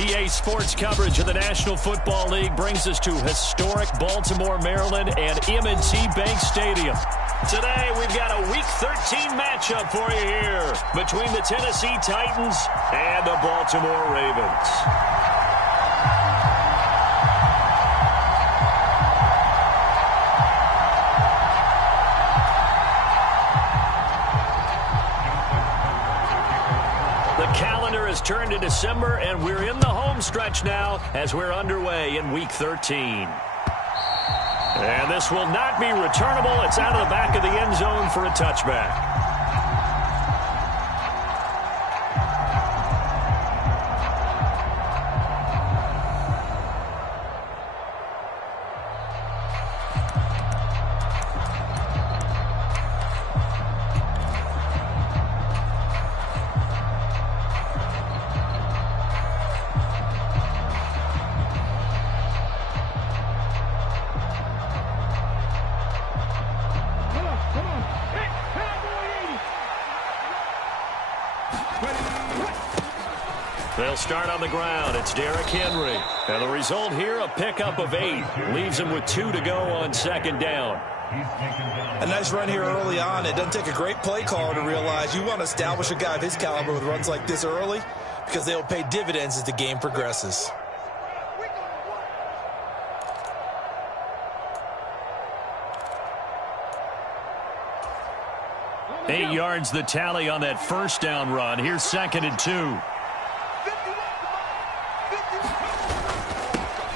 EA Sports coverage of the National Football League brings us to historic Baltimore, Maryland and M&T Bank Stadium. Today, we've got a Week 13 matchup for you here between the Tennessee Titans and the Baltimore Ravens. Has turned to December, and we're in the home stretch now as we're underway in Week 13. And this will not be returnable. It's out of the back of the end zone for a touchback. They'll start on the ground. It's Derrick Henry. And the result here, a pickup of 8. Leaves him with 2 to go on second down. A nice run here early on. It doesn't take a great play caller to realize you want to establish a guy of his caliber with runs like this early because they'll pay dividends as the game progresses. Eight yards the tally on that first down run. Here's 2nd and 2.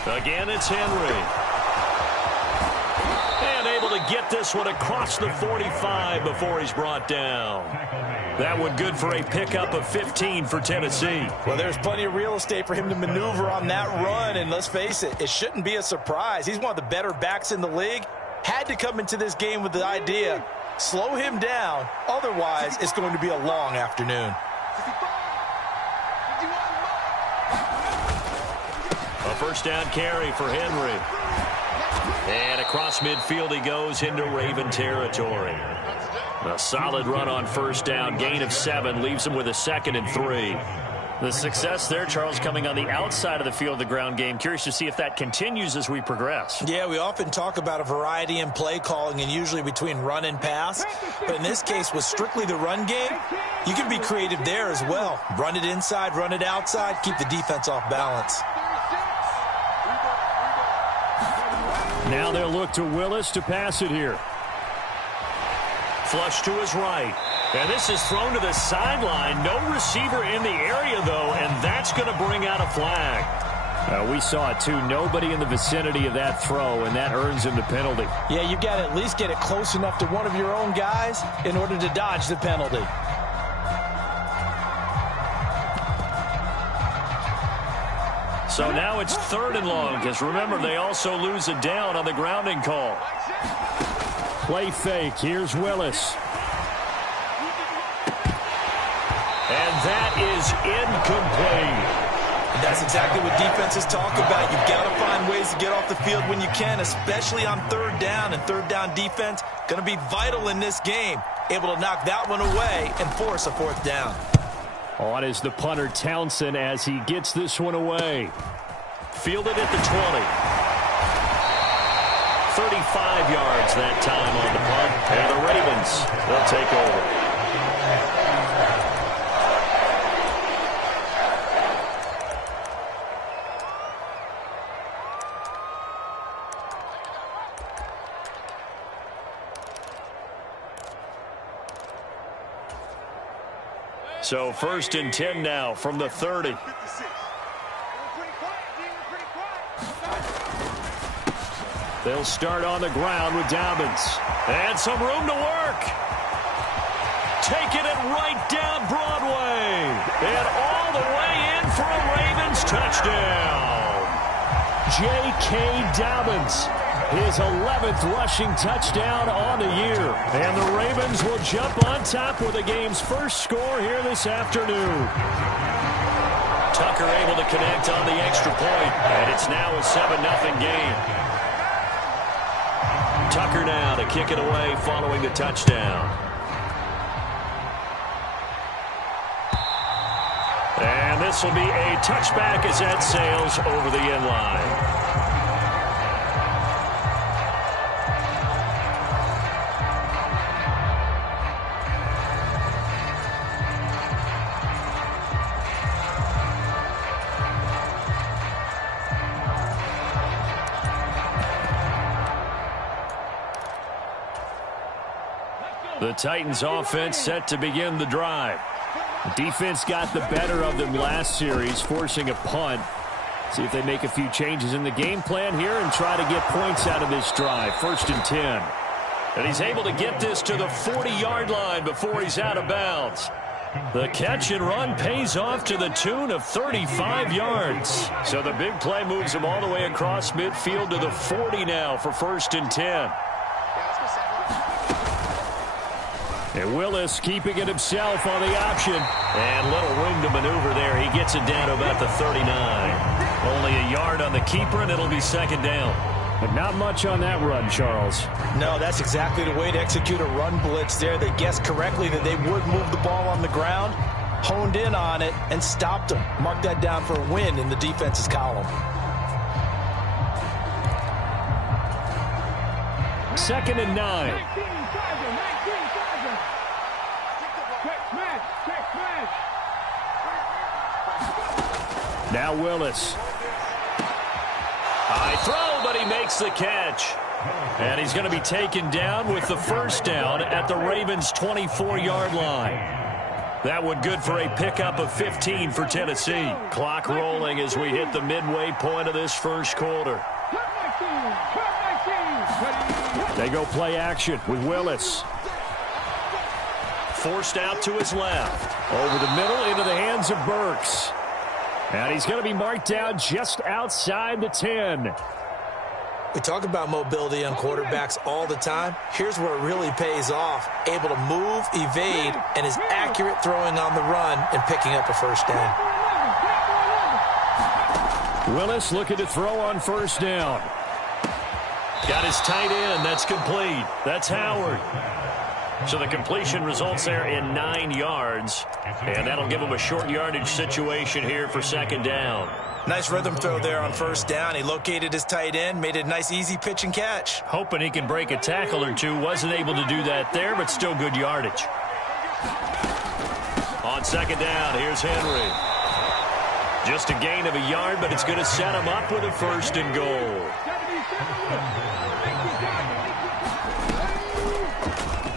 Again, it's Henry. And able to get this one across the 45 before he's brought down. That one good for a pickup of 15 for Tennessee. Well, there's plenty of real estate for him to maneuver on that run. And let's face it, it shouldn't be a surprise. He's one of the better backs in the league. Had to come into this game with the idea, slow him down. Otherwise, it's going to be a long afternoon. A first down carry for Henry. And across midfield he goes into Raven territory. A solid run on first down. Gain of 7 leaves him with a 2nd and 3. The success there, Charles, coming on the outside of the field of the ground game. Curious to see if that continues as we progress. Yeah, we often talk about a variety in play calling and usually between run and pass. But in this case, with strictly the run game, you can be creative there as well. Run it inside, run it outside, keep the defense off balance. Now they'll look to Willis to pass it here. Flush to his right. And this is thrown to the sideline. No receiver in the area, though, and that's going to bring out a flag. We saw it, too. Nobody in the vicinity of that throw, and that earns him the penalty. Yeah, you've got to at least get it close enough to one of your own guys in order to dodge the penalty. So now it's 3rd and long, because remember, they also lose a down on the grounding call. Play fake. Here's Willis. And that is incomplete. And that's exactly what defenses talk about. You've got to find ways to get off the field when you can, especially on 3rd down. And 3rd down defense going to be vital in this game. Able to knock that one away and force a 4th down. On is the punter Townsend as he gets this one away. Fielded at the 20. 35 yards that time on the punt. And the Ravens will take over. So 1st and 10 now from the 30. They'll start on the ground with Dobbins. And some room to work. Taking it right down Broadway. And all the way in for a Ravens touchdown. J.K. Dobbins. His 11th rushing touchdown on the year. And the Ravens will jump on top with the game's first score here this afternoon. Tucker able to connect on the extra point. And it's now a 7-0 game. Tucker now to kick it away following the touchdown. And this will be a touchback as that sails over the end line. The Titans offense set to begin the drive. The defense got the better of them last series, forcing a punt. See if they make a few changes in the game plan here and try to get points out of this drive. 1st and 10. And he's able to get this to the 40-yard line before he's out of bounds. The catch and run pays off to the tune of 35 yards. So the big play moves him all the way across midfield to the 40 now for 1st and 10. And Willis keeping it himself on the option. And little room to maneuver there. He gets it down to about the 39. Only a yard on the keeper, and it'll be 2nd down. But not much on that run, Charles. No, that's exactly the way to execute a run blitz there. They guessed correctly that they would move the ball on the ground, honed in on it, and stopped them. Mark that down for a win in the defense's column. 2nd and 9. Now Willis. High throw, but he makes the catch. And he's going to be taken down with the 1st down at the Ravens' 24-yard line. That one good for a pickup of 15 for Tennessee. Clock rolling as we hit the midway point of this 1st quarter. They go play action with Willis. Forced out to his left. Over the middle into the hands of Burks. And he's going to be marked down just outside the 10. We talk about mobility on quarterbacks all the time. Here's where it really pays off. Able to move, evade, and is accurate throwing on the run and picking up a 1st down. Willis looking to throw on 1st down. Got his tight end. That's complete. That's Howard. So the completion results there in 9 yards. And that'll give him a short yardage situation here for 2nd down. Nice rhythm throw there on 1st down. He located his tight end, made it a nice easy pitch and catch. Hoping he can break a tackle or two. Wasn't able to do that there, but still good yardage. On 2nd down, here's Henry. Just a gain of a yard, but it's going to set him up with a 1st and goal.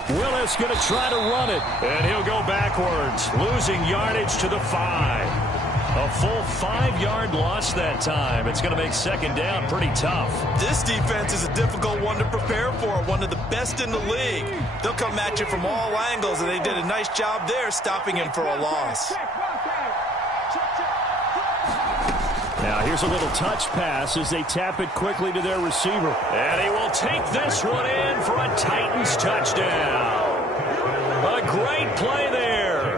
Willis going to try to run it, and he'll go backwards, losing yardage to the 5. A full 5-yard loss that time. It's going to make 2nd down pretty tough. This defense is a difficult one to prepare for, one of the best in the league. They'll come at you from all angles, and they did a nice job there stopping him for a loss. Now here's a little touch pass as they tap it quickly to their receiver. And he will take this one in for a Titans touchdown. A great play there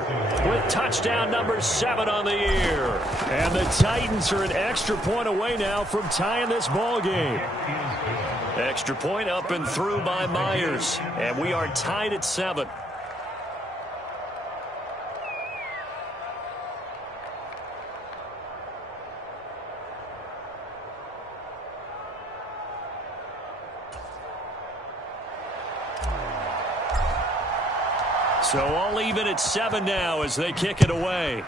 with touchdown number 7 on the year. And the Titans are an extra point away now from tying this ball game. Extra point up and through by Myers. And we are tied at 7. So all even at 7 now as they kick it away.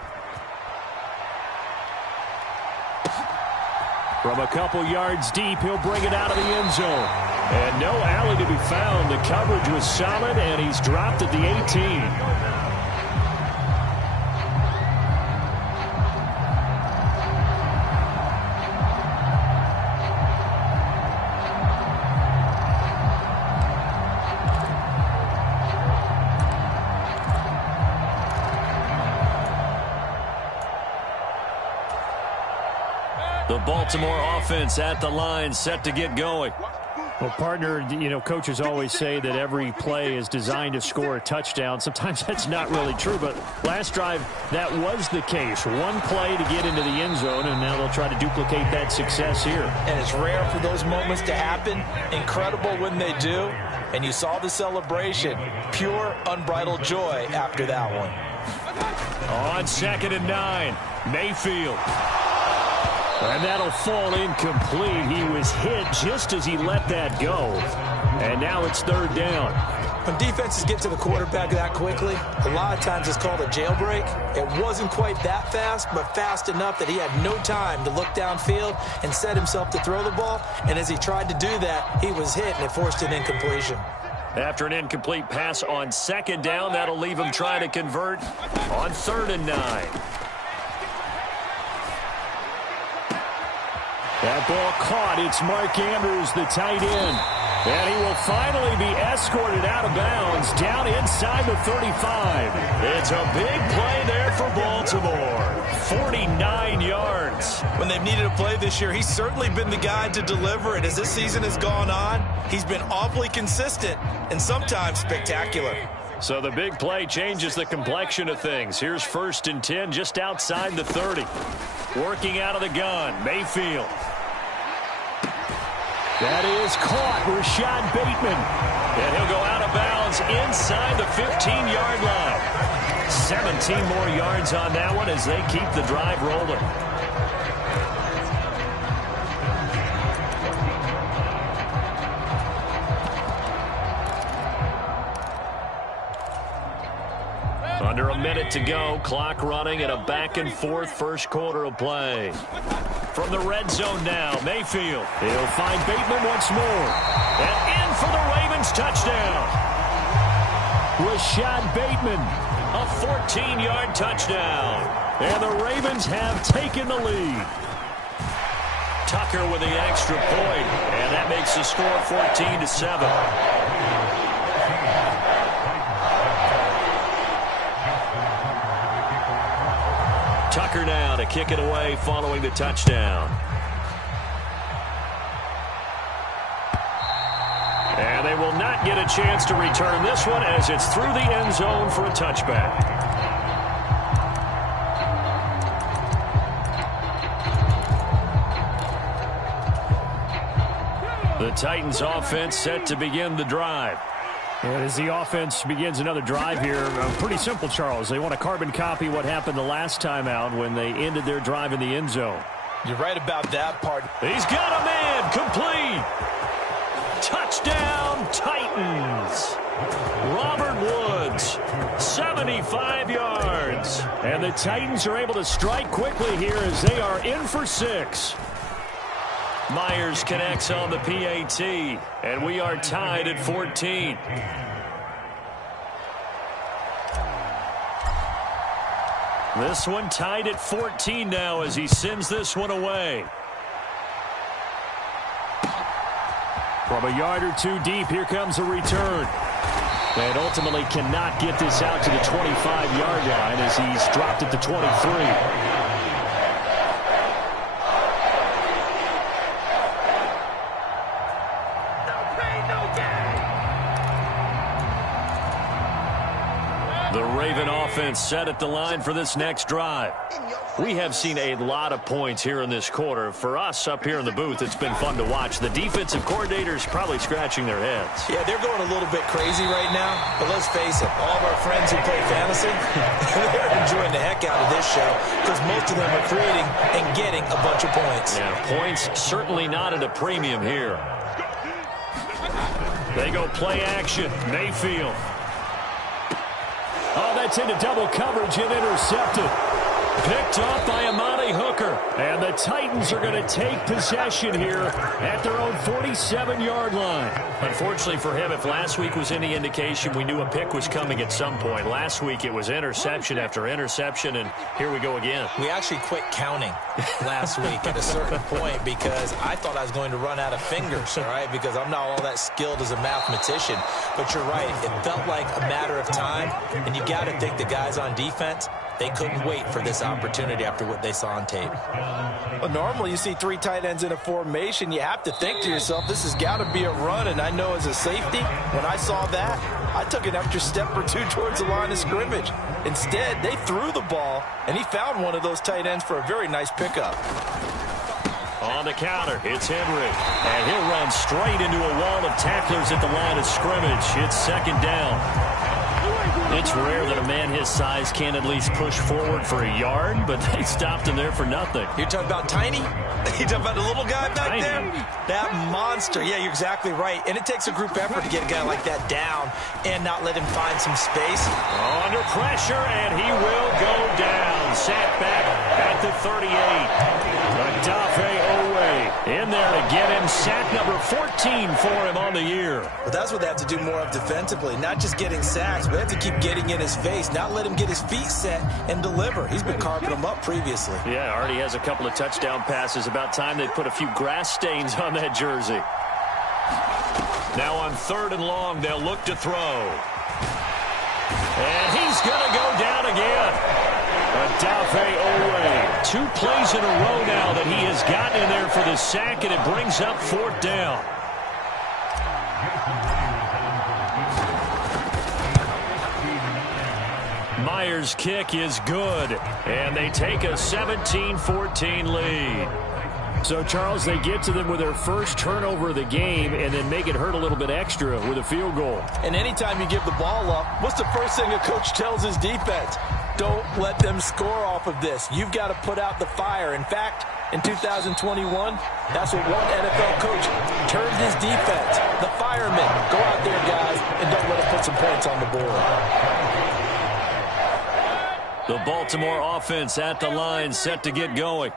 From a couple yards deep, he'll bring it out of the end zone. And no alley to be found. The coverage was solid, and he's dropped at the 18. The Baltimore offense at the line, set to get going. Well, partner, coaches always say that every play is designed to score a touchdown. Sometimes that's not really true, but last drive, that was the case. One play to get into the end zone, and now they'll try to duplicate that success here. And it's rare for those moments to happen. Incredible when they do. And you saw the celebration. Pure, unbridled joy after that one. On 2nd and 9. Mayfield. And that'll fall incomplete. He was hit just as he let that go. And now it's third down. When defenses get to the quarterback that quickly, a lot of times it's called a jailbreak. It wasn't quite that fast, but fast enough that he had no time to look downfield and set himself to throw the ball. And as he tried to do that, he was hit and it forced an incompletion. After an incomplete pass on second down, that'll leave him trying to convert on 3rd and 9. That ball caught. It's Mark Andrews, the tight end. And he will finally be escorted out of bounds down inside the 35. It's a big play there for Baltimore. 49 yards. When they've needed a play this year, he's certainly been the guy to deliver it. As this season has gone on, he's been awfully consistent and sometimes spectacular. So the big play changes the complexion of things. Here's 1st and 10 just outside the 30. Working out of the gun, Mayfield. That is caught, Rashad Bateman. And he'll go out of bounds inside the 15-yard line. 17 more yards on that one as they keep the drive rolling. Under a minute to go, clock running, and a back-and-forth first quarter of play. From the red zone now, Mayfield. He'll find Bateman once more. And in for the Ravens touchdown. Rashad Bateman, a 14-yard touchdown. And the Ravens have taken the lead. Tucker with the extra point, and that makes the score 14-7. Tucker now to kick it away following the touchdown. And they will not get a chance to return this one as it's through the end zone for a touchback. The Titans offense set to begin the drive. And as the offense begins another drive here, pretty simple, Charles. They want to carbon copy what happened the last time out when they ended their drive in the end zone. You're right about that part. He's got a man, complete. Touchdown, Titans. Robert Woods, 75 yards. And the Titans are able to strike quickly here as they are in for 6. Myers connects on the PAT, and we are tied at 14. This one tied at 14 now as he sends this one away. From a yard or two deep, here comes a return. And ultimately cannot get this out to the 25-yard line as he's dropped at the 23. The Raven offense set at the line for this next drive. We have seen a lot of points here in this quarter. For us up here in the booth, it's been fun to watch. The defensive coordinators probably scratching their heads. Yeah, they're going a little bit crazy right now. But let's face it, all of our friends who play fantasy, they're enjoying the heck out of this show because most of them are creating and getting a bunch of points. Yeah, points certainly not at a premium here. They go play action. Mayfield. Oh, that's into double coverage and intercepted. Picked off by Amani Hooker. And the Titans are going to take possession here at their own 47-yard line. Unfortunately for him, if last week was any indication, we knew a pick was coming at some point. Last week it was interception after interception, and here we go again. We actually quit counting last week at a certain point because I thought I was going to run out of fingers, all right, because I'm not all that skilled as a mathematician. But you're right. It felt like a matter of time, and you got to think the guys on defense, they couldn't wait for this opportunity after what they saw on tape. Well, normally you see 3 tight ends in a formation. You have to think to yourself, this has got to be a run. And I know as a safety, when I saw that, I took an extra step or 2 towards the line of scrimmage. Instead, they threw the ball, and he found one of those tight ends for a very nice pickup. On the counter, it's Henry. And he'll run straight into a wall of tacklers at the line of scrimmage. It's second down. It's rare that a man his size can at least push forward for a yard, but they stopped him there for nothing. You're talking about tiny? You're talking about the little guy back there? That monster. Yeah, you're exactly right. And it takes a group effort to get a guy like that down and not let him find some space. Under pressure, and he will go down. Sat back at the 38. In there to get him sack number 14 for him on the year. But that's what they have to do more of defensively. Not just getting sacks, but they have to keep getting in his face, not let him get his feet set and deliver. He's been carving them up previously. Yeah, already has a couple of touchdown passes. About time they put a few grass stains on that jersey. Now on 3rd and long, they'll look to throw. And he's going to go down again. Odafe Owe. 2 plays in a row now that he has gotten in there for the sack, and it brings up 4th down. Myers' kick is good, and they take a 17-14 lead. So, Charles, they get to them with their first turnover of the game and then make it hurt a little bit extra with a field goal. And anytime you give the ball up, what's the first thing a coach tells his defense? Don't let them score off of this. You've got to put out the fire. In fact, in 2021, that's what one NFL coach termed his defense. The firemen. Go out there, guys, and don't let them put some points on the board. The Baltimore offense at the line, set to get going.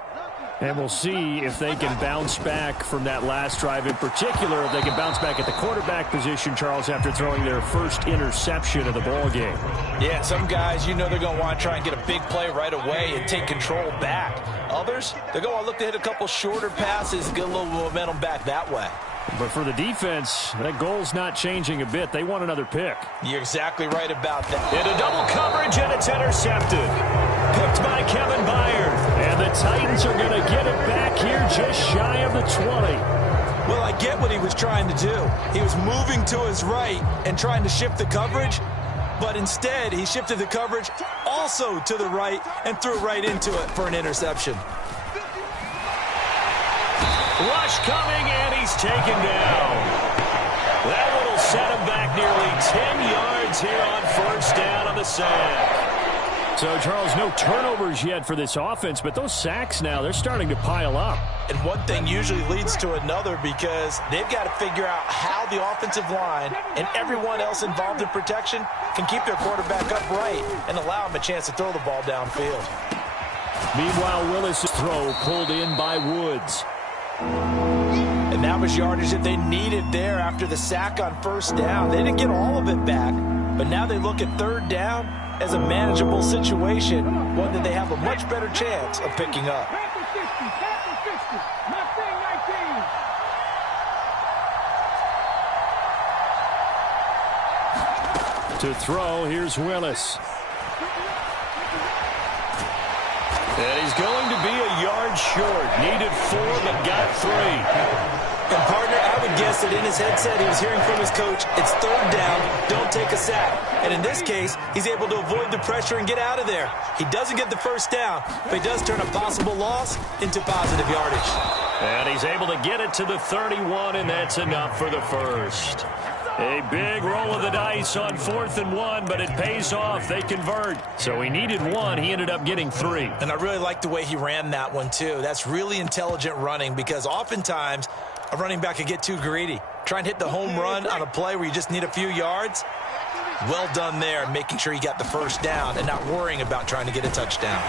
And we'll see if they can bounce back from that last drive. In particular, if they can bounce back at the quarterback position, Charles, after throwing their first interception of the ball game. Yeah, some guys, you know they're going to want to try and get a big play right away and take control back. Others, they're going to look to hit a couple shorter passes, get a little momentum back that way. But for the defense, that goal's not changing a bit. They want another pick. You're exactly right about that. Into double coverage, and it's intercepted. Picked by Kevin Byard. And the Titans are going to get it back here just shy of the 20. Well, I get what he was trying to do. He was moving to his right and trying to shift the coverage. But instead, he shifted the coverage also to the right and threw right into it for an interception. Rush coming, and he's taken down. That one will set him back nearly 10 yards here on 1st down on the sack. So, Charles, no turnovers yet for this offense, but those sacks now, they're starting to pile up. And one thing usually leads to another because they've got to figure out how the offensive line and everyone else involved in protection can keep their quarterback upright and allow him a chance to throw the ball downfield. Meanwhile, Willis' throw pulled in by Woods. And that was yardage that they needed there after the sack on 1st down. They didn't get all of it back, but now they look at 3rd down as a manageable situation, one that they have a much better chance of picking up. To throw, here's Willis. And he's going to be a yard short. Needed 4, but got 3. And, partner, I would guess that in his headset he was hearing from his coach, it's 3rd down, don't take a sack. And in this case, he's able to avoid the pressure and get out of there. He doesn't get the 1st down, but he does turn a possible loss into positive yardage. And he's able to get it to the 31, and that's enough for the 1st. A big roll of the dice on 4th and 1, but it pays off. They convert. So he needed 1. He ended up getting 3. And I really like the way he ran that one, too. That's really intelligent running because oftentimes a running back can get too greedy. Try and hit the home run on a play where you just need a few yards. Well done there, making sure he got the 1st down and not worrying about trying to get a touchdown.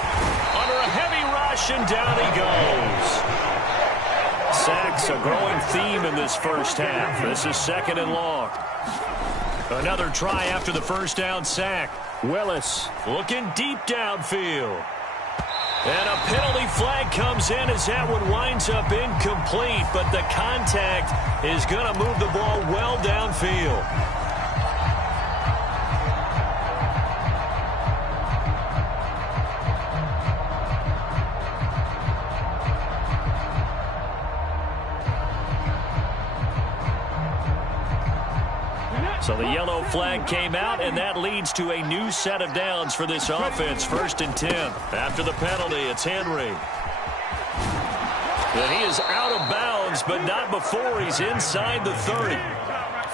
Under a heavy rush, and down he goes. Sacks, a growing theme in this 1st half. This is 2nd and long. Another try after the 1st down sack. Willis looking deep downfield. And a penalty flag comes in as that one winds up incomplete, but the contact is going to move the ball well downfield. So the yellow flag came out, and that leads to a new set of downs for this offense. 1st and 10. After the penalty, it's Henry. And he is out of bounds, but not before he's inside the 30.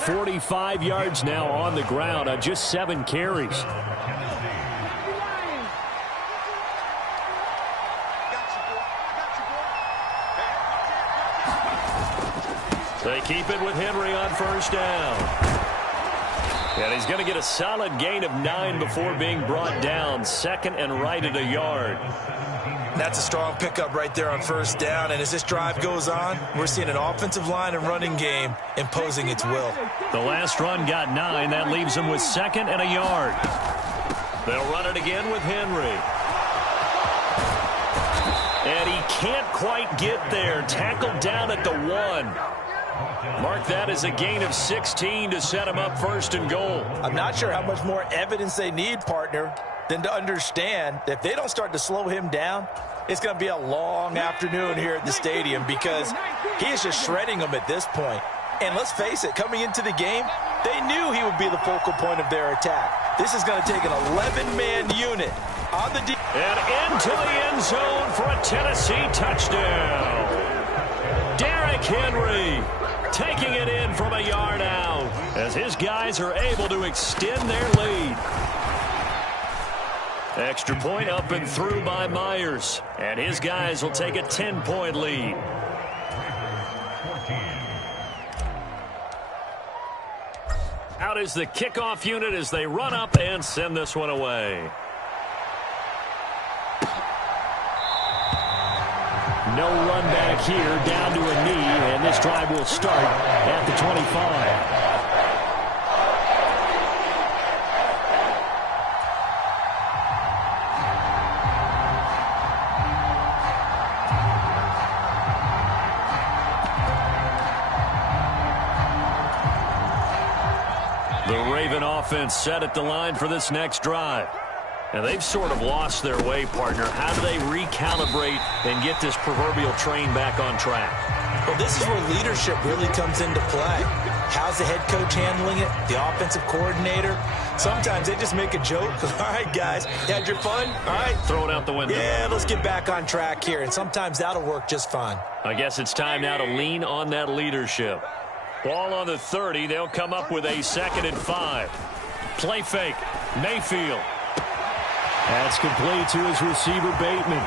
45 yards now on the ground on just 7 carries. They keep it with Henry on first down. And he's going to get a solid gain of 9 before being brought down. Second and right at a yard. That's a strong pickup right there on first down. And as this drive goes on, we're seeing an offensive line and running game imposing its will. The last run got 9. That leaves them with second and a yard. They'll run it again with Henry. And he can't quite get there. Tackled down at the 1. Mark that as a gain of 16 to set him up first and goal. I'm not sure how much more evidence they need, partner, than to understand that if they don't start to slow him down, it's going to be a long afternoon here at the stadium because he is just shredding them at this point. And let's face it, coming into the game, they knew he would be the focal point of their attack. This is going to take an 11-man unit on the and into the end zone for a Tennessee touchdown. Derrick Henry taking it in from a yard out as his guys are able to extend their lead. Extra point up and through by Myers. And his guys will take a 10-point lead. Out is the kickoff unit as they run up and send this one away. No run back here, down to a knee, and this drive will start at the 25. The Raven offense set at the line for this next drive. And they've sort of lost their way, partner. How do they recalibrate and get this proverbial train back on track? Well, this is where leadership really comes into play. How's the head coach handling it? The offensive coordinator? Sometimes they just make a joke. All right, guys, you had your fun? All right. Throw it out the window. Yeah, let's get back on track here. And sometimes that'll work just fine. I guess it's time now to lean on that leadership. Ball on the 30. They'll come up with a 2nd and 5. Play fake. Mayfield. That's complete to his receiver, Bateman.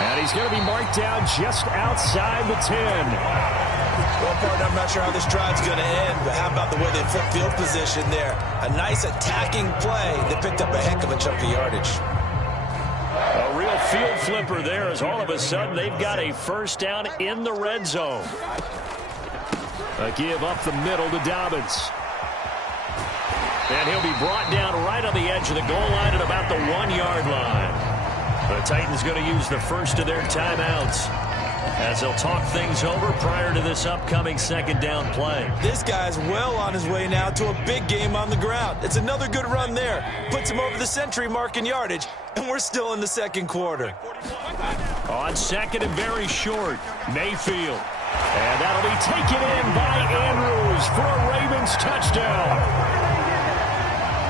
And he's going to be marked down just outside the 10. Well, partner, I'm not sure how this drive's going to end, but how about the way they flip field position there? A nice attacking play that picked up a heck of a chunk of yardage. A real field flipper there as all of a sudden they've got a first down in the red zone. A give up the middle to Dobbins. And he'll be brought down right on the edge of the goal line at about the 1-yard line. The Titans going to use the first of their timeouts as they'll talk things over prior to this upcoming 2nd down play. This guy's well on his way now to a big game on the ground. It's another good run there. Puts him over the century mark in yardage, and we're still in the 2nd quarter. On 2nd and very short, Mayfield. And that'll be taken in by Andrews for a Ravens touchdown.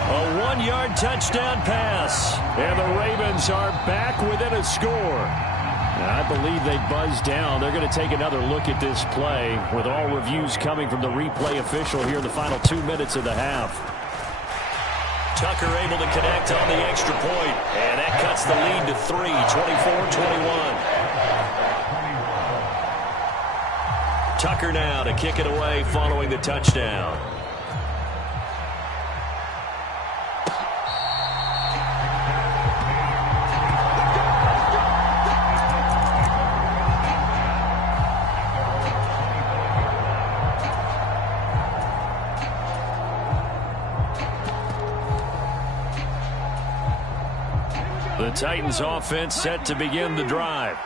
A 1-yard touchdown pass. And the Ravens are back within a score. And I believe they buzzed down. They're going to take another look at this play with all reviews coming from the replay official here in the final 2 minutes of the half. Tucker able to connect on the extra point. And that cuts the lead to 3, 24-21. Tucker now to kick it away following the touchdown. The Titans offense set to begin the drive.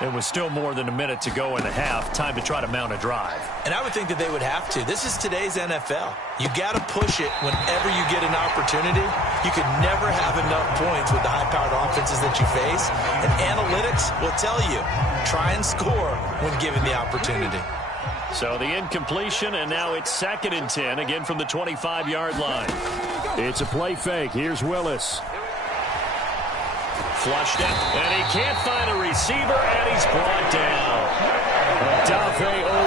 It was still more than a minute to go in the half. Time to try to mount a drive. And I would think that they would have to. This is today's NFL. You got to push it whenever you get an opportunity. You can never have enough points with the high-powered offenses that you face. And analytics will tell you, try and score when given the opportunity. So the incompletion, and now it's 2nd and 10, again from the 25-yard line. It's a play fake. Here's Willis. Flushed it, and he can't find a receiver, and he's brought down. Odafe Owe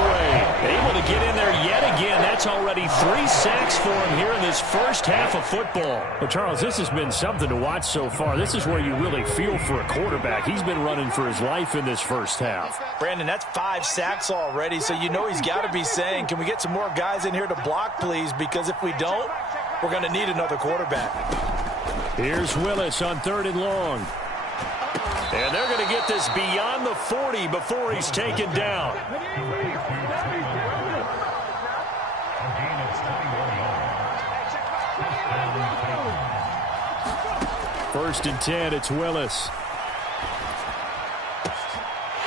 able to get in there yet That's already 3 sacks for him here in this first half of football. Well, Charles, this has been something to watch so far. This is where you really feel for a quarterback. He's been running for his life in this first half. Brandon, that's 5 sacks already, so you know he's got to be saying, can we get some more guys in here to block, please? Because if we don't, we're going to need another quarterback. Here's Willis on 3rd and long. And they're going to get this beyond the 40 before he's taken down. First and 10, it's Willis.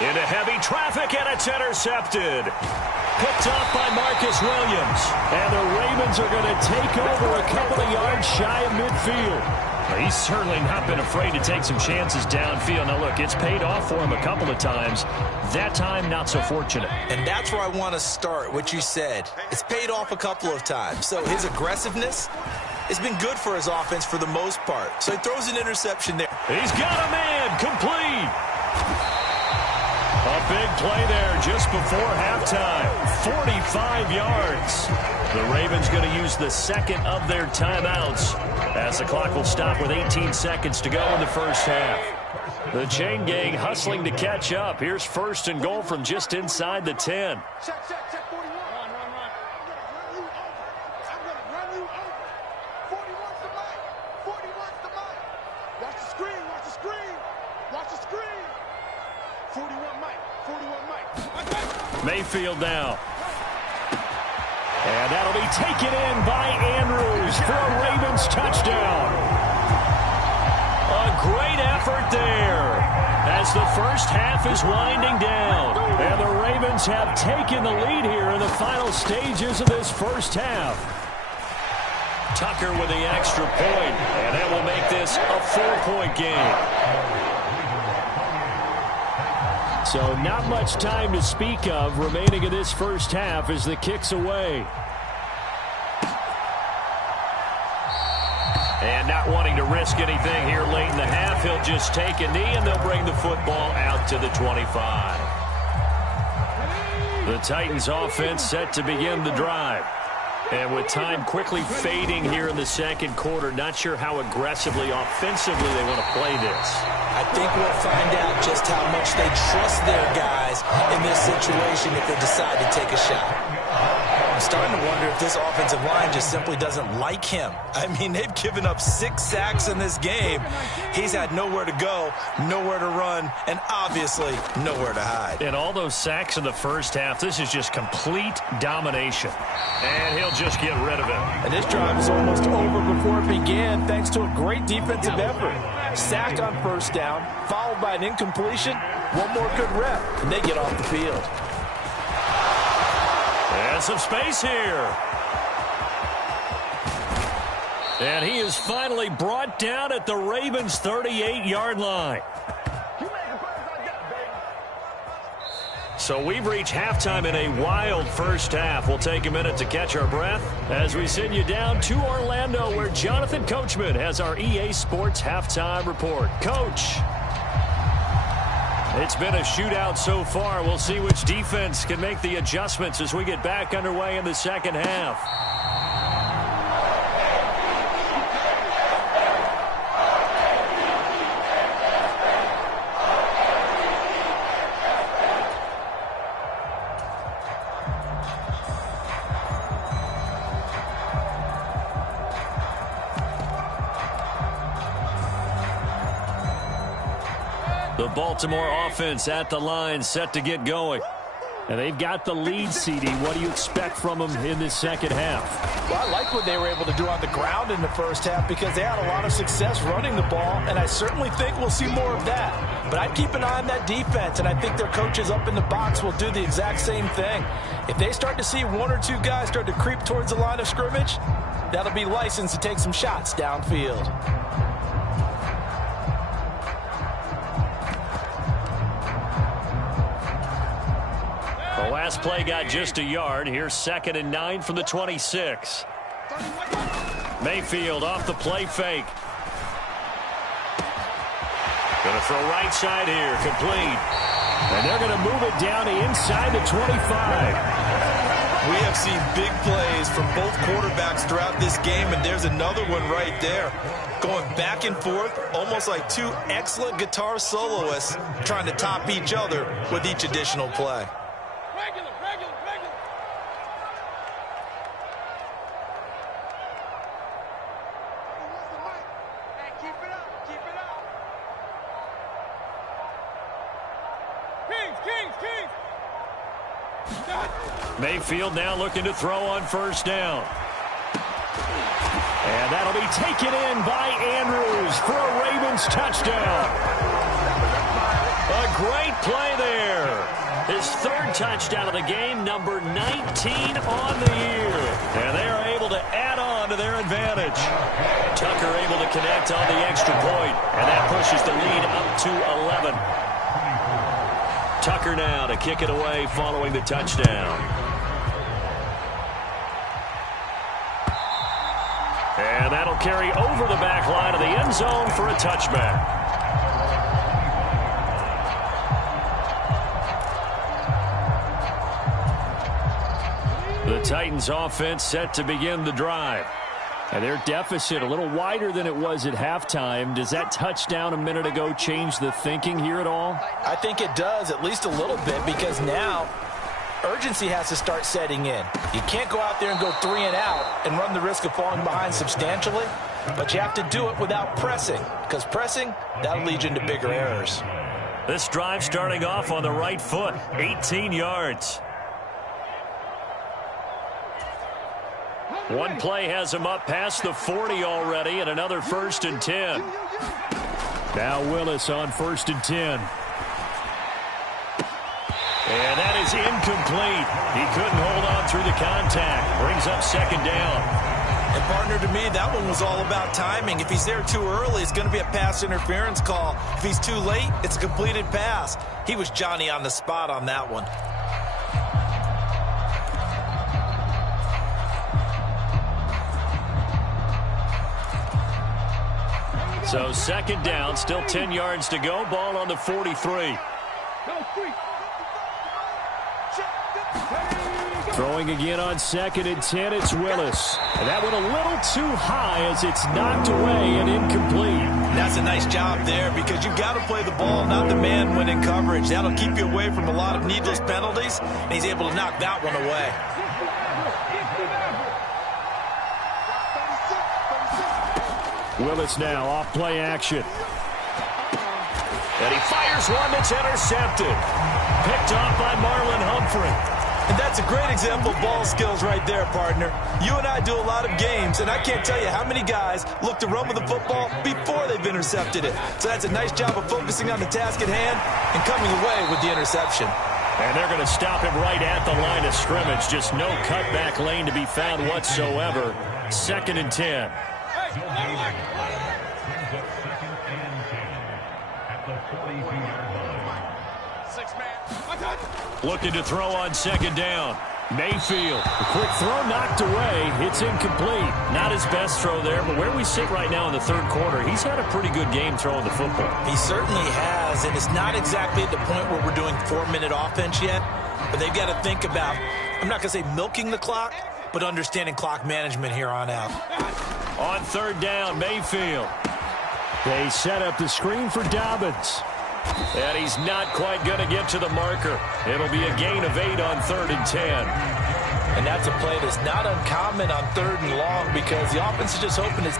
Into heavy traffic, and it's intercepted. Picked off by Marcus Williams. And the Ravens are going to take over a couple of yards shy of midfield. He's certainly not been afraid to take some chances downfield. Now, look, it's paid off for him a couple of times. That time, not so fortunate. And that's where I want to start, what you said. It's paid off a couple of times. So his aggressiveness has been good for his offense for the most part. So he throws an interception there. He's got a man, complete. A big play there just before halftime. 45 yards. The Ravens going to use the second of their timeouts as the clock will stop with 18 seconds to go in the first half. The chain gang hustling to catch up. Here's 1st and goal from just inside the 10. Check, 41. Run. I'm going to run you over. 41's the mic. 41's the mic. Watch the screen. Watch the screen. 41 mic. Mayfield now. And that'll be taken in by Andrews for a Ravens touchdown. A great effort there as the first half is winding down. And the Ravens have taken the lead here in the final stages of this first half. Tucker with the extra point, and that will make this a 4-point game. So not much time to speak of remaining in this first half as the kick's away. And not wanting to risk anything here late in the half, he'll just take a knee and they'll bring the football out to the 25. The Titans offense set to begin the drive. And with time quickly fading here in the second quarter, not sure how aggressively, offensively they want to play this. I think we'll find out just how much they trust their guys in this situation if they decide to take a shot. I'm starting to wonder if this offensive line just simply doesn't like him. I mean, they've given up 6 sacks in this game. He's had nowhere to go, nowhere to run, and obviously nowhere to hide. And all those sacks in the first half, this is just complete domination. And he'll just get rid of it. And this drive is almost over before it began thanks to a great defensive effort. Sacked on first down, followed by an incompletion, one more good rep, and they get off the field. And some space here. And he is finally brought down at the Ravens' 38-yard line. So we've reached halftime in a wild first half. We'll take a minute to catch our breath as we send you down to Orlando, where Jonathan Coachman has our EA Sports halftime report. Coach. It's been a shootout so far. We'll see which defense can make the adjustments as we get back underway in the second half. The Baltimore offense at the line, set to get going. And they've got the lead, CD. What do you expect from them in this second half? Well, I like what they were able to do on the ground in the first half because they had a lot of success running the ball, and I certainly think we'll see more of that. But I'd keep an eye on that defense, and I think their coaches up in the box will do the exact same thing. If they start to see 1 or 2 guys start to creep towards the line of scrimmage, that'll be licensed to take some shots downfield. The last play got just a yard. Here's 2nd and 9 from the 26. Mayfield off the play fake. Going to throw right side here, complete. And they're going to move it down to inside the 25. We have seen big plays from both quarterbacks throughout this game, and there's another one right there. Going back and forth, almost like two excellent guitar soloists trying to top each other with each additional play. Regular. Hey, keep it up. Kings. Mayfield now looking to throw on first down. And that'll be taken in by Andrews for a Ravens touchdown. A great play there. His third touchdown of the game, number 19 on the year. And they are able to add on to their advantage. Tucker able to connect on the extra point, and that pushes the lead up to 11. Tucker now to kick it away following the touchdown. And that'll carry over the back line of the end zone for a touchback. The Titans offense set to begin the drive. And their deficit a little wider than it was at halftime. Does that touchdown a minute ago change the thinking here at all? I think it does, at least a little bit, because now urgency has to start setting in. You can't go out there and go 3 and out and run the risk of falling behind substantially, but you have to do it without pressing, because pressing, that'll lead you into bigger errors. This drive starting off on the right foot, 18 yards. One play has him up past the 40 already, and another 1st and 10. Now Willis on 1st and 10. And that is incomplete. He couldn't hold on through the contact. Brings up 2nd down. And partner, to me, that one was all about timing. If he's there too early, it's going to be a pass interference call. If he's too late, it's a completed pass. He was Johnny on the spot on that one. So 2nd down, still 10 yards to go. Ball on the 43. Throwing again on 2nd and 10, it's Willis. And that one a little too high as it's knocked away and incomplete. That's a nice job there, because you've got to play the ball, not the man when in coverage. That'll keep you away from a lot of needless penalties, and he's able to knock that one away. Willis now off play action. And he fires one that's intercepted. Picked off by Marlon Humphrey. And that's a great example of ball skills right there, partner. You and I do a lot of games, and I can't tell you how many guys look to run with the football before they've intercepted it. So that's a nice job of focusing on the task at hand and coming away with the interception. And they're going to stop him right at the line of scrimmage. Just no cutback lane to be found whatsoever. 2nd and 10. Looking to throw on 2nd down. Mayfield, a quick throw knocked away. It's incomplete. Not his best throw there, but where we sit right now in the 3rd quarter, he's had a pretty good game throwing the football. He certainly has, and it's not exactly at the point where we're doing 4-minute offense yet, but they've got to think about, I'm not going to say milking the clock, but understanding clock management here on out. On 3rd down, Mayfield. They set up the screen for Dobbins. And he's not quite going to get to the marker. It'll be a gain of 8 on 3rd and 10. And that's a play that's not uncommon on 3rd and long, because the offense is just hoping it's...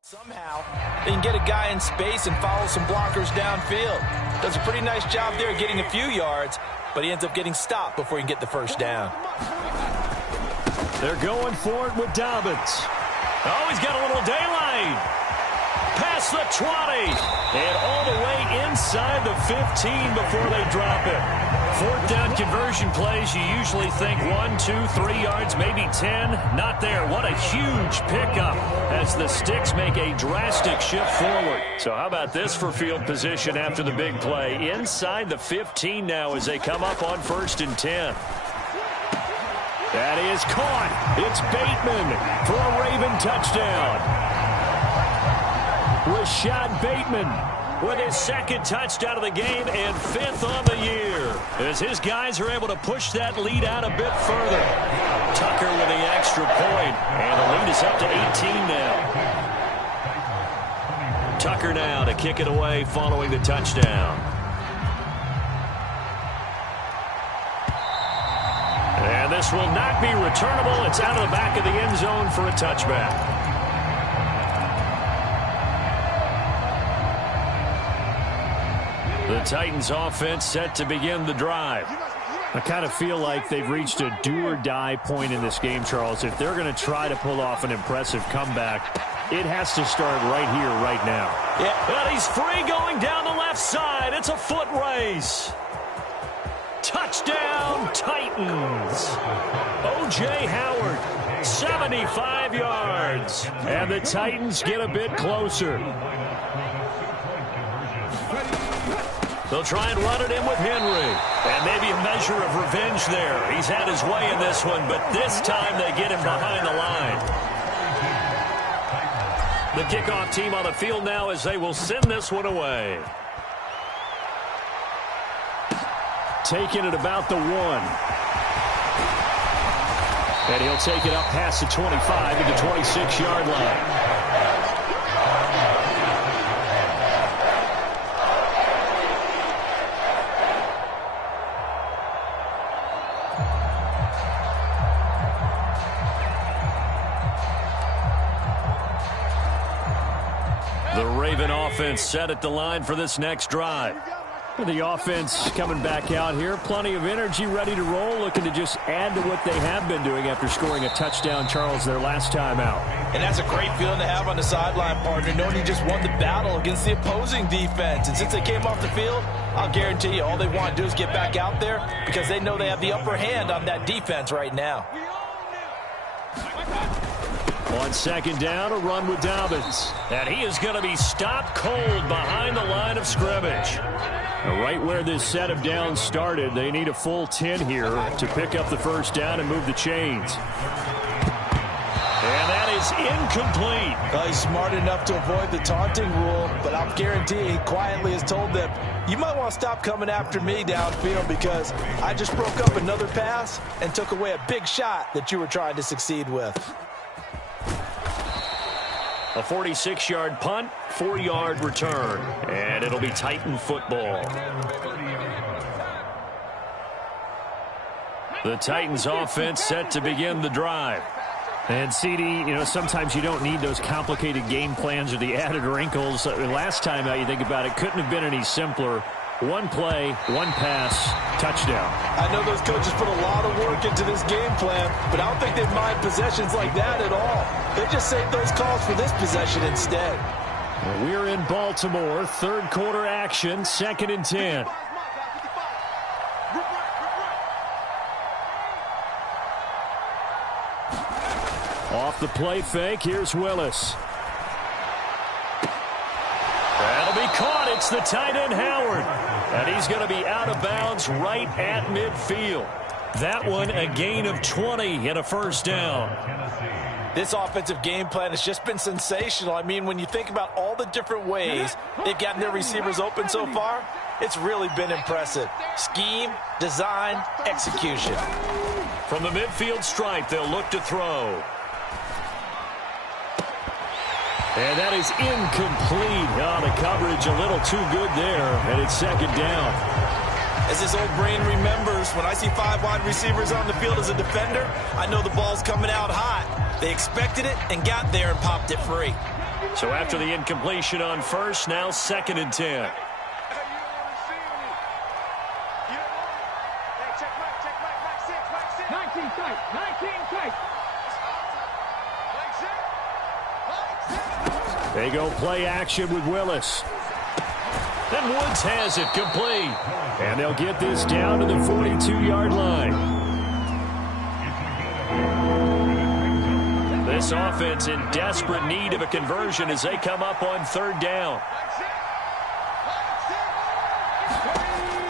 Somehow, they can get a guy in space and follow some blockers downfield. Does a pretty nice job there getting a few yards, but he ends up getting stopped before he can get the 1st down. They're going for it with Dobbins. Oh, he's got a little daylight. Past the 20. And all the way inside the 15 before they drop it. Fourth down conversion plays, you usually think 1, 2, 3 yards, maybe 10. Not there. What a huge pickup as the Sticks make a drastic shift forward. So how about this for field position after the big play? Inside the 15 now as they come up on 1st and 10. That is caught. It's Bateman for a Raven touchdown. Rashad Bateman with his 2nd touchdown of the game and 5th on the year. As his guys are able to push that lead out a bit further. Tucker with the extra point. And the lead is up to 18 now. Tucker now to kick it away following the touchdown. And this will not be returnable. It's out of the back of the end zone for a touchback. The Titans offense set to begin the drive. I kind of feel like they've reached a do-or-die point in this game, Charles. If they're going to try to pull off an impressive comeback, it has to start right here, right now. Yeah, but he's free going down the left side. It's a foot race. Touchdown, Titans. O.J. Howard, 75 yards. And the Titans get a bit closer. They'll try and run it in with Henry. And maybe a measure of revenge there. He's had his way in this one, but this time they get him behind the line. The kickoff team on the field now as they will send this one away. Taking it about the 1. And he'll take it up past the 25 to the 26-yard line. The Raven offense set at the line for this next drive. The offense coming back out here. Plenty of energy, ready to roll, looking to just add to what they have been doing after scoring a touchdown, Charles, their last time out. And that's a great feeling to have on the sideline, partner, knowing you just won the battle against the opposing defense. And since they came off the field, I'll guarantee you all they want to do is get back out there because they know they have the upper hand on that defense right now. On 2nd down, a run with Dobbins. And he is going to be stopped cold behind the line of scrimmage. Right where this set of downs started, they need a full 10 here to pick up the 1st down and move the chains. And that is incomplete. He's smart enough to avoid the taunting rule, but I'll guarantee he quietly has told them, you might want to stop coming after me downfield because I just broke up another pass and took away a big shot that you were trying to succeed with. A 46-yard punt, 4-yard return. And it'll be Titan football. The Titans offense set to begin the drive. And, CD, sometimes you don't need those complicated game plans or the added wrinkles. Last time out, you think about it, couldn't have been any simpler. One play, one pass, touchdown. I know those coaches put a lot of work into this game plan, but I don't think they mind possessions like that at all. They just save those calls for this possession instead. Well, we're in Baltimore, 3rd quarter action, 2nd and 10. Off the play fake, here's Willis. That'll be caught. It's the tight end, Howard. And he's going to be out of bounds right at midfield. That one, a gain of 20 and a 1st down. This offensive game plan has just been sensational. I mean, when you think about all the different ways they've gotten their receivers open so far, it's really been impressive. Scheme, design, execution. From the midfield stripe, they'll look to throw. And that is incomplete. Oh, the coverage a little too good there, and it's 2nd down. As his old brain remembers, when I see 5 wide receivers on the field as a defender, I know the ball's coming out hot. They expected it and got there and popped it free. So after the incompletion on 1st, now 2nd and 10. They go play action with Willis. And Woods has it complete. And they'll get this down to the 42-yard line. This offense in desperate need of a conversion as they come up on third down.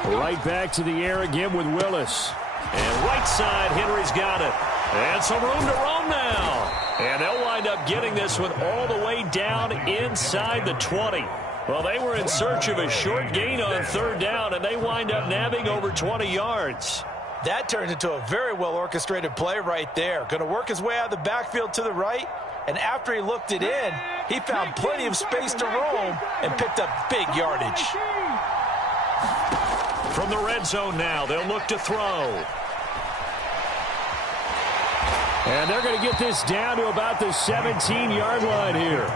Right back to the air again with Willis. And right side, Henry's got it. And some room to roam now. And they'll wind up getting this one all the way down inside the 20. Well, they were in search of a short gain on third down, and they wind up nabbing over 20 yards. That turned into a very well-orchestrated play right there. Going to work his way out of the backfield to the right, and after he looked it in, he found plenty of space to roam and picked up big yardage. From the red zone now, they'll look to throw. And they're going to get this down to about the 17-yard line here.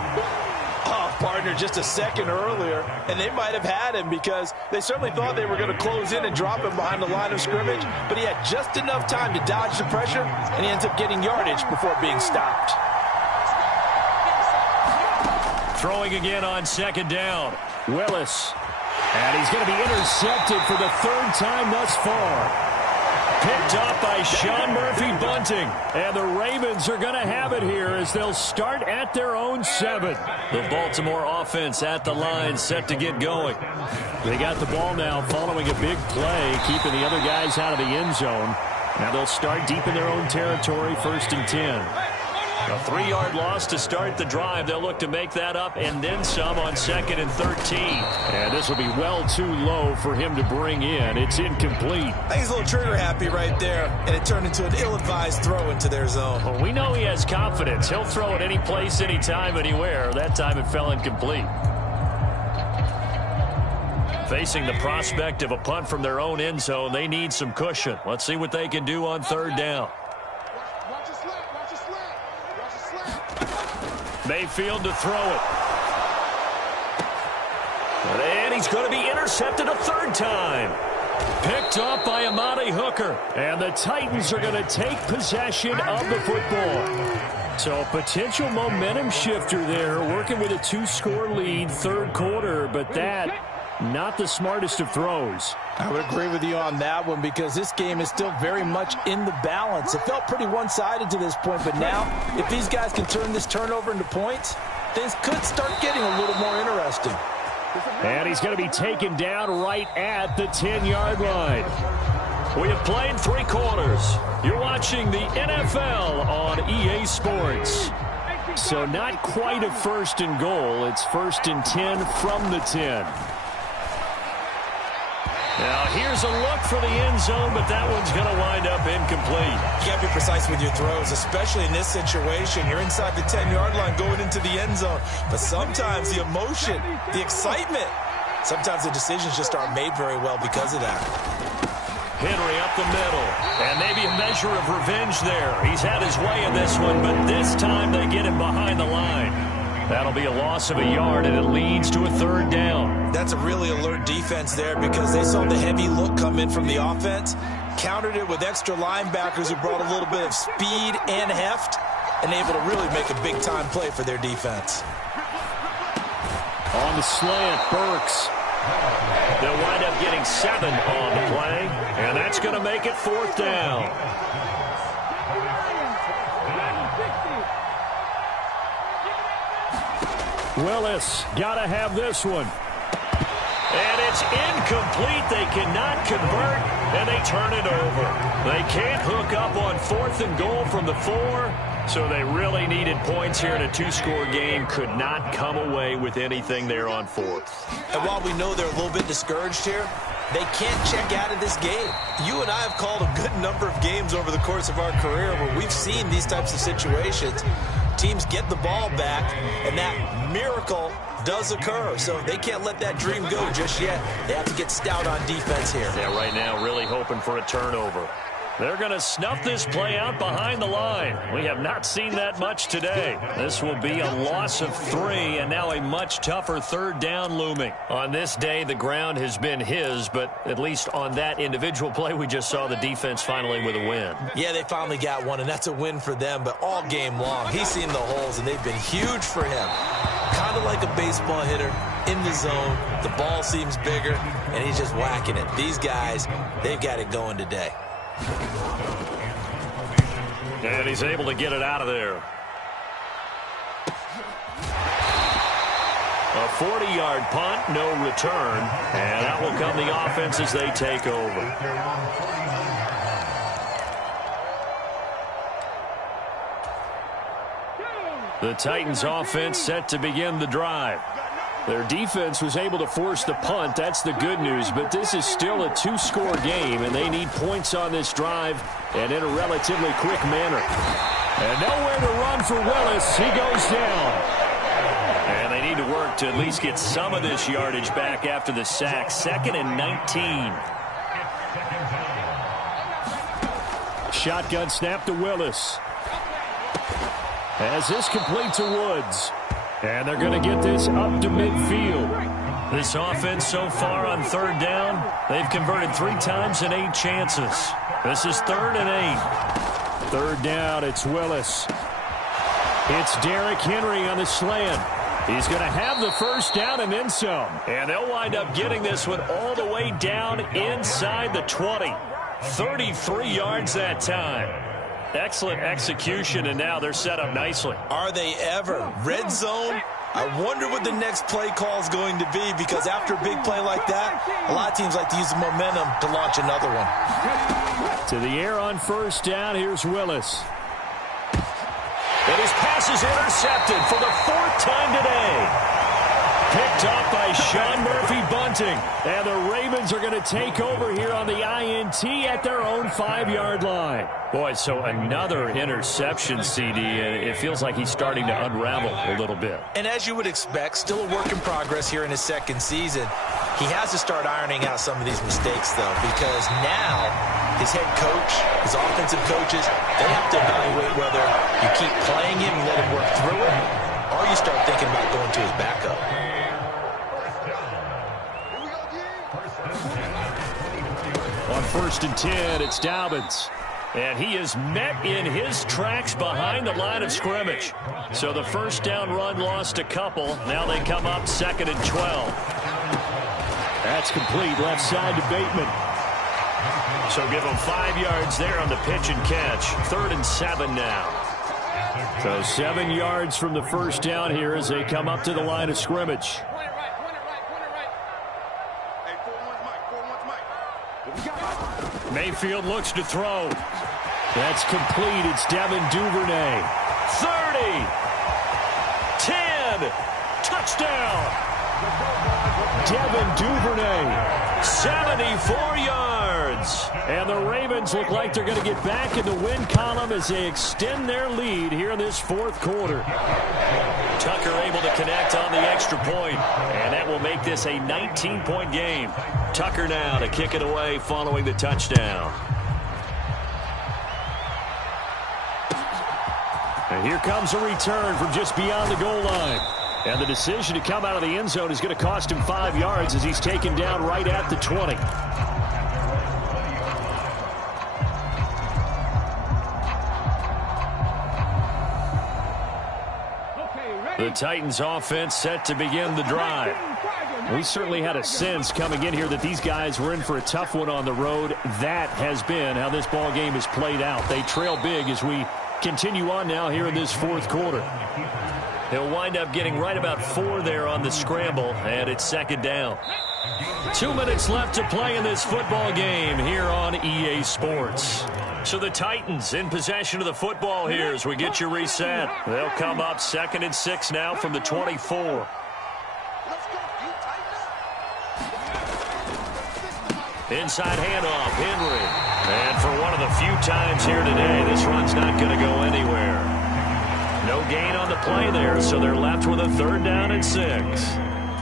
Oh, partner, just a second earlier, and they might have had him because they certainly thought they were going to close in and drop him behind the line of scrimmage, but he had just enough time to dodge the pressure, and he ends up getting yardage before being stopped. Throwing again on second down. Willis. And he's going to be intercepted for the third time thus far. Picked up by Sean Murphy-Bunting. And the Ravens are going to have it here as they'll start at their own 7. The Baltimore offense at the line set to get going. They got the ball now following a big play, keeping the other guys out of the end zone. Now they'll start deep in their own territory, 1st and 10. A 3-yard loss to start the drive. They'll look to make that up and then some on 2nd and 13. And this will be well too low for him to bring in. It's incomplete. I think he's a little trigger happy right there, and it turned into an ill-advised throw into their zone. Well, we know he has confidence. He'll throw it any place, anytime, anywhere. That time it fell incomplete. Facing the prospect of a punt from their own end zone, they need some cushion. Let's see what they can do on third down. Mayfield to throw it. And he's going to be intercepted a third time. Picked up by Amani Hooker. And the Titans are going to take possession of the football. So a potential momentum shifter there, working with a 2-score lead, third quarter, but that not the smartest of throws. I would agree with you on that one because this game is still very much in the balance. It felt pretty one-sided to this point, but now if these guys can turn this turnover into points, things could start getting a little more interesting. And he's going to be taken down right at the 10-yard line. We have played 3 quarters. You're watching the NFL on EA Sports. So not quite a 1st and goal. It's 1st and 10 from the 10. Now, here's a look for the end zone, but that one's going to wind up incomplete. You got to be precise with your throws, especially in this situation. You're inside the 10-yard line going into the end zone. But sometimes the emotion, the excitement, sometimes the decisions just aren't made very well because of that. Henry up the middle, and maybe a measure of revenge there. He's had his way in this one, but this time they get him behind the line. That'll be a loss of a yard, and it leads to a third down. That's a really alert defense there because they saw the heavy look come in from the offense, countered it with extra linebackers who brought a little bit of speed and heft, and able to really make a big-time play for their defense. On the slant, Burks. They'll wind up getting 7 on the play, and that's going to make it 4th down. Willis got to have this one. And it's incomplete. They cannot convert, and they turn it over. They can't hook up on 4th and goal from the 4, so they really needed points here in a 2-score game. Could not come away with anything there on 4th. And while we know they're a little bit discouraged here, they can't check out of this game. You and I have called a good number of games over the course of our career where we've seen these types of situations. Teams get the ball back, and that miracle does occur. So they can't let that dream go just yet. They have to get stout on defense here. Yeah, right now really hoping for a turnover. They're going to snuff this play out behind the line. We have not seen that much today. This will be a loss of 3, and now a much tougher third down looming. On this day, the ground has been his, but at least on that individual play, we just saw the defense finally with a win. Yeah, they finally got one, and that's a win for them, but all game long, he's seen the holes, and they've been huge for him. kind of like a baseball hitter in the zone. The ball seems bigger, and he's just whacking it. These guys, they've got it going today. And he's able to get it out of there. A 40-yard punt, no return. And out will come the offense as they take over. The Titans offense set to begin the drive. Their defense was able to force the punt. That's the good news, but this is still a two-score game, and they need points on this drive and in a relatively quick manner. And nowhere to run for Willis. He goes down. And they need to work to at least get some of this yardage back after the sack. 2nd and 19. Shotgun snap to Willis. As this complete to Woods. And they're going to get this up to midfield. This offense so far on 3rd down, they've converted 3 times in 8 chances. This is 3rd and 8. 3rd down, it's Willis. It's Derrick Henry on the slant. He's going to have the 1st down and then some. And they'll wind up getting this one all the way down inside the 20. 33 yards that time. Excellent execution, and now they're set up nicely. Are they ever? Red zone? I wonder what the next play call is going to be, because after a big play like that, a lot of teams like to use the momentum to launch another one. To the air on 1st down, here's Willis. And his pass is intercepted for the 4th time today. Picked up by Sean Murphy-Bunting. And the Ravens are going to take over here on the INT at their own 5-yard line. Boy, so another interception, CD. It feels like he's starting to unravel a little bit. And as you would expect, still a work in progress here in his 2nd season. He has to start ironing out some of these mistakes, though, because now his head coach, his offensive coaches, they have to evaluate whether you keep playing him and let him work through it, or you start thinking about going to his backup. On 1st and 10, it's Dobbins. And he is met in his tracks behind the line of scrimmage. So the 1st down run lost a couple. Now they come up 2nd and 12. That's complete left side to Bateman. So give him 5 yards there on the pitch and catch. 3rd and 7 now. So 7 yards from the 1st down here as they come up to the line of scrimmage. Mayfield looks to throw. That's complete. It's Devin Duvernay. 30. 10. Touchdown. Devin Duvernay. 74 yards. And the Ravens look like they're going to get back in the win column as they extend their lead here in this 4th quarter. Tucker able to connect on the extra point, and that will make this a 19-point game. Tucker now to kick it away following the touchdown. And here comes a return from just beyond the goal line. And the decision to come out of the end zone is going to cost him 5 yards as he's taken down right at the 20. The Titans offense set to begin the drive. We certainly had a sense coming in here that these guys were in for a tough one on the road. That has been how this ball game has played out. They trail big as we continue on now here in this 4th quarter. They'll wind up getting right about 4 there on the scramble, and it's 2nd down. 2 minutes left to play in this football game here on EA Sports. So the Titans in possession of the football here as we get you reset. They'll come up 2nd and 6 now from the 24. Inside handoff, Henry. And for one of the few times here today, this run's not going to go anywhere. No gain on the play there, so they're left with a 3rd down and 6.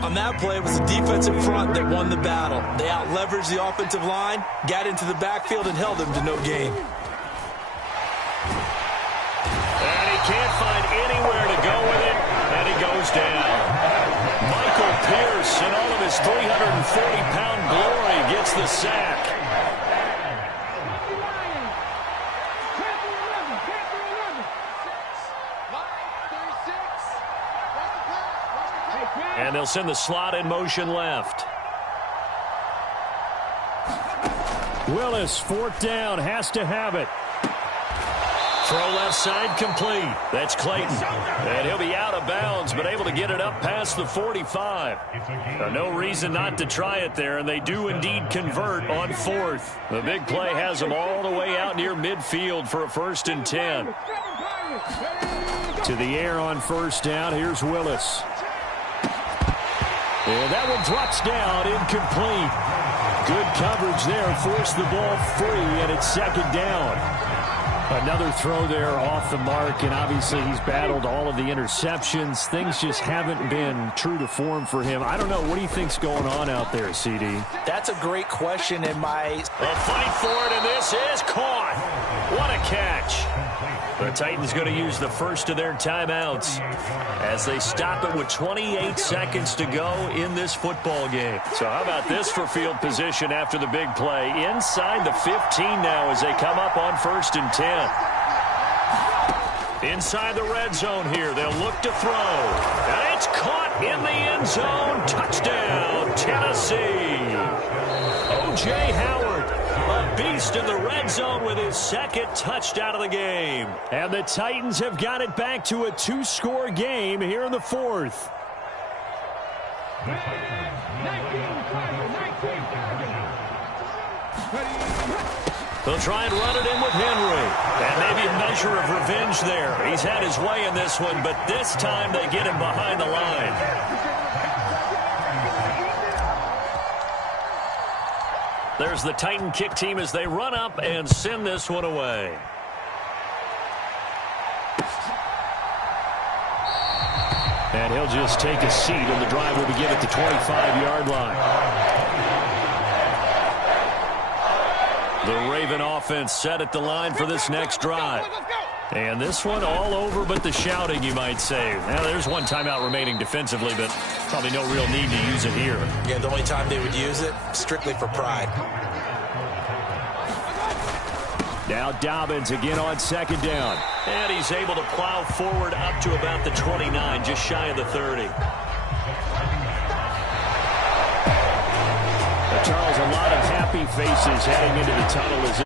On that play, it was the defensive front that won the battle. They out-leveraged the offensive line, got into the backfield, and held them to no gain. And he can't find anywhere to go with it, and he goes down. Michael Pierce, in all of his 340-pound glory, gets the sack. And they'll send the slot in motion left. Willis, fourth down, has to have it. Throw left side complete. That's Clayton. And he'll be out of bounds, but able to get it up past the 45. No reason not to try it there, and they do indeed convert on fourth. The big play has them all the way out near midfield for a 1st and 10. To the air on first down. Here's Willis. And that one drops down, incomplete. Good coverage there, forced the ball free, and it's 2nd down. Another throw there off the mark, and obviously he's battled all of the interceptions. Things just haven't been true to form for him. I don't know. What do you think's going on out there, CD? That's a great question. A fight for it, and this is caught. What a catch. The Titans going to use the first of their timeouts as they stop it with 28 seconds to go in this football game. So how about this for field position after the big play? Inside the 15 now as they come up on 1st and 10. Inside the red zone here. They'll look to throw. And it's caught in the end zone. Touchdown, Tennessee. O.J. Howard, a beast in the red zone with his 2nd touchdown of the game. And the Titans have got it back to a 2-score game here in the 4th. They'll try and run it in with Henry. And maybe a measure of revenge there. He's had his way in this one, but this time they get him behind the line. There's the Titan kick team as they run up and send this one away. And he'll just take a seat, and the drive will begin at the 25-yard line. The Raven offense set at the line for this next drive. And this one all over but the shouting, you might say. Now, there's one timeout remaining defensively, but probably no real need to use it here. Yeah, the only time they would use it, strictly for pride. Now Dobbins again on 2nd down. And he's able to plow forward up to about the 29, just shy of the 30. Charles, a lot of happy faces heading into the tunnel as